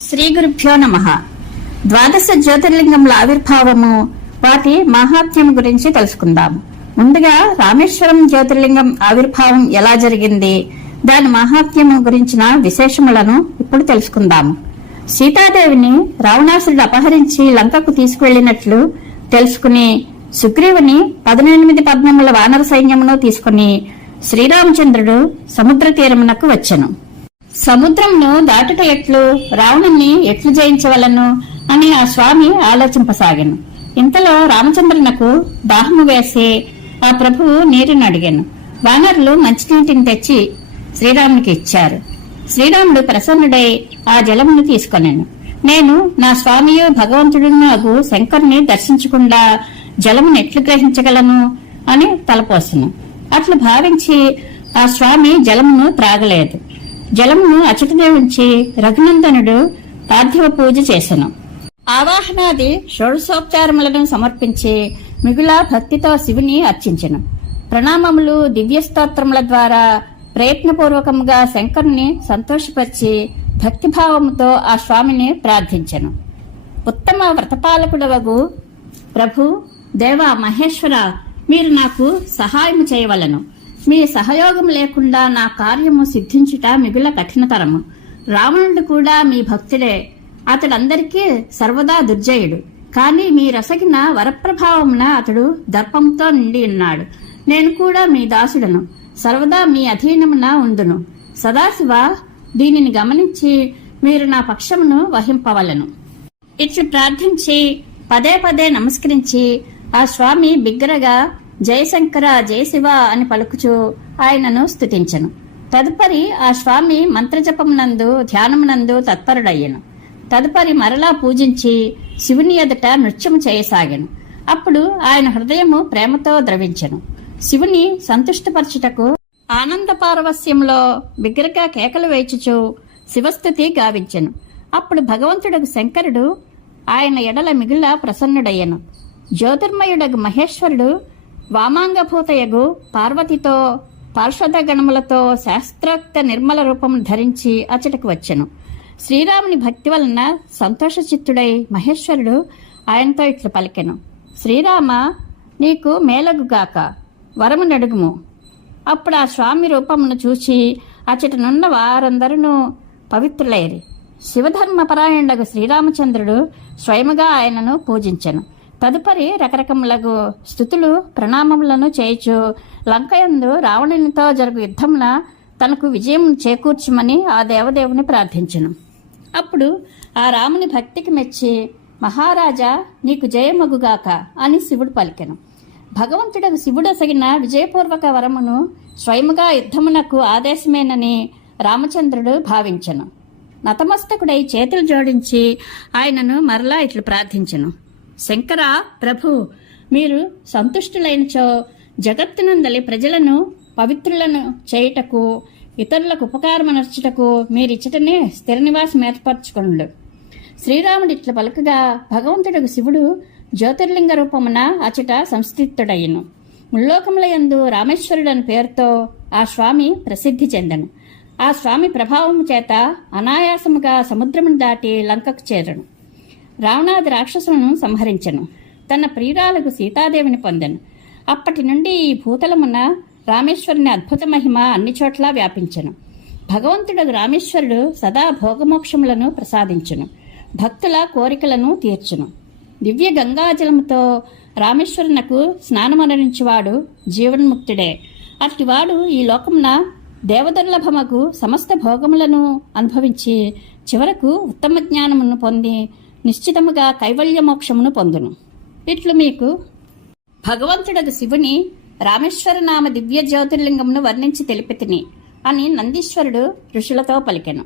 శ్రీ గురుభ్యో నమః. ద్వాదశ జ్యోతిర్లింగముల ఆవిర్భావము, వాటి మహాత్మ్యం గురించి తెలుసుకుందాము. ముందుగా రామేశ్వరం జ్యోతిర్లింగం ఆవిర్భావం ఎలా జరిగింది, దాని మహాత్మ్యము గురించిన విశేషములను ఇప్పుడు తెలుసుకుందాము. సీతాదేవిని రావణాసురుడు అపహరించి లంకకు తీసుకువెళ్లినట్లు తెలుసుకుని సుగ్రీవుని 18 పద్మముల వానర సైన్యమును తీసుకుని శ్రీరామచంద్రుడు సముద్ర తీరమునకు వచ్చెను. సముద్రమును దాటుట ఎట్లు, రావణుణ్ణి ఎట్లు జయించవలను అని ఆ స్వామి ఆలోచింపసాగాను. ఇంతలో రామచంద్రునకు దాహము వేసి ఆ ప్రభువు నీరుని అడిగాను. వానరులు మంచినీటిని తెచ్చి శ్రీరామునికి ఇచ్చారు. శ్రీరాముడు ప్రసన్నుడై ఆ జలమును తీసుకొనెను. నేను నా స్వామియు భగవంతుడునగు శంకరుని దర్శించకుండా జలమును ఎట్లు గ్రహించగలను అని తలపోసెను. అట్లు భావించి ఆ స్వామి జలమును త్రాగలేదు. జలమును అచటనే ఉంచి రఘునందనుడు పార్థివ పూజ చేసెను. ఆవాహనాది షోడశోపచారములను సమర్పించి మిగుల భక్తితో శివుని అర్చించెను. ప్రణామములు, దివ్య స్తోత్రముల ద్వారా ప్రయత్నపూర్వకముగా శంకరుని సంతోషపరిచి భక్తిభావముతో ఆ స్వామిని ప్రార్థించెను. ఉత్తమ వ్రతపాలకుడవగు ప్రభు, దేవ, మహేశ్వర, మీరు నాకు సహాయము చేయవలను. మీ సహయోగం లేకుండా నా కార్యము సిద్ధించుట మిగుల కఠినతరము. రావణుడు కూడా మీ భక్తుడే. అతడందరికీ సర్వదా దుర్జయుడు. కాని మీ రసగిన వరప్రభావమున అతడు దర్పంతో నిండి ఉన్నాడు. నేను కూడా మీ దాసుడను, సర్వదా మీ అధీనమున ఉందును. సదాశివ, దీనిని గమనించి మీరు నా పక్షమును వహింపవలను. ఇట్లు ప్రార్థించి పదే పదే నమస్కరించి ఆ స్వామి బిగ్గరగా జయశంకర, జయశివ అని పలుకుచూ ఆయనను స్తుతించెను. తదుపరి ఆ స్వామి మంత్రజపమునందు ధ్యానమునందు తత్పరుడయ్యను. తదుపరి మరలా పూజించి శివుని ఎదుట నృత్యము చేయసాగాను. అప్పుడు ఆయన హృదయము ప్రేమతో ద్రవించెను. శివుని సంతుష్టపరచుటకు ఆనంద పారవస్యంలో బిగ్గరగా కేకలు వేచుచు శివస్థుతి గావించెను. అప్పుడు భగవంతుడగు శంకరుడు ఆయన ఎడల మిగుల ప్రసన్నుడయ్యను. జ్యోతిర్మయుడగు మహేశ్వరుడు వామాంగభూతయగు పార్వతితో పార్షద గణములతో శాస్త్రోక్త నిర్మల రూపం ధరించి అచటకు వచ్చెను. శ్రీరాముని భక్తి వలన సంతోషచిత్తుడై మహేశ్వరుడు ఆయనతో ఇట్లు పలికెను. శ్రీరామ, నీకు మేలగుగాక, వరము నడుగుము. అప్పుడు ఆ స్వామి రూపమును చూచి అచటనున్న వారందరూ పవిత్రులైరి. శివధర్మపరాయణుడగు శ్రీరామచంద్రుడు స్వయముగా ఆయనను పూజించెను. తదుపరి రకరకములగు స్థుతులు ప్రణామములను చేయుచు లంకయందు రావణునితో జరుగు యుద్ధమున తనకు విజయం చేకూర్చుమని ఆ దేవదేవుని ప్రార్థించెను. అప్పుడు ఆ రాముని భక్తికి మెచ్చి, మహారాజా, నీకు జయమగుగాక అని శివుడు పలికెను. భగవంతుడకు శివుడొసగిన విజయపూర్వక వరమును స్వయముగా యుద్ధమునకు ఆదేశమేనని రామచంద్రుడు భావించెను. నతమస్తకుడై చేతులు జోడించి ఆయనను మరలా ఇట్లు ప్రార్థించెను. శంకర, ప్రభు, మీరు సంతుష్టులైనచో జగత్తునందలి ప్రజలను పవిత్రులను చేయుటకు, ఇతరులకు ఉపకారమనర్చుటకు మీరిచ్చటనే స్థిర నివాసం ఏర్పరచుకొనుడు. శ్రీరాముడి ఇట్ల పలుకగా భగవంతుడు శివుడు జ్యోతిర్లింగ రూపమున అచట సంస్థితుడయ్యను. ముల్లోకములయందు రామేశ్వరుడని పేరుతో ఆ స్వామి ప్రసిద్ధి చెందెను. ఆ స్వామి ప్రభావము చేత అనాయాసముగా సముద్రమును దాటి లంకకు చేరను. రావణాది రాక్షసులను సంహరించెను. తన ప్రియురాలకు సీతాదేవిని పొందెను. అప్పటి నుండి ఈ భూతలమున రామేశ్వరుని అద్భుత మహిమ అన్ని చోట్ల వ్యాపించెను. భగవంతుడు రామేశ్వరుడు సదా భోగమోక్షములను ప్రసాదించును, భక్తుల కోరికలను తీర్చును. దివ్య గంగాజలముతో రామేశ్వరునకు స్నానమనరించువాడు జీవన్ముక్తుడే. అట్టివాడు ఈ లోకమున దేవదుర్లభమగు సమస్త భోగములను అనుభవించి చివరకు ఉత్తమ జ్ఞానమును పొంది నిశ్చితముగా కైవల్య మోక్షమును పొందును. ఇట్లు మీకు భగవంతుడగు శివుని రామేశ్వర నామ దివ్య జ్యోతిర్లింగమును వర్ణించి తెలిపితిని అని నందీశ్వరుడు ఋషులతో పలికెను.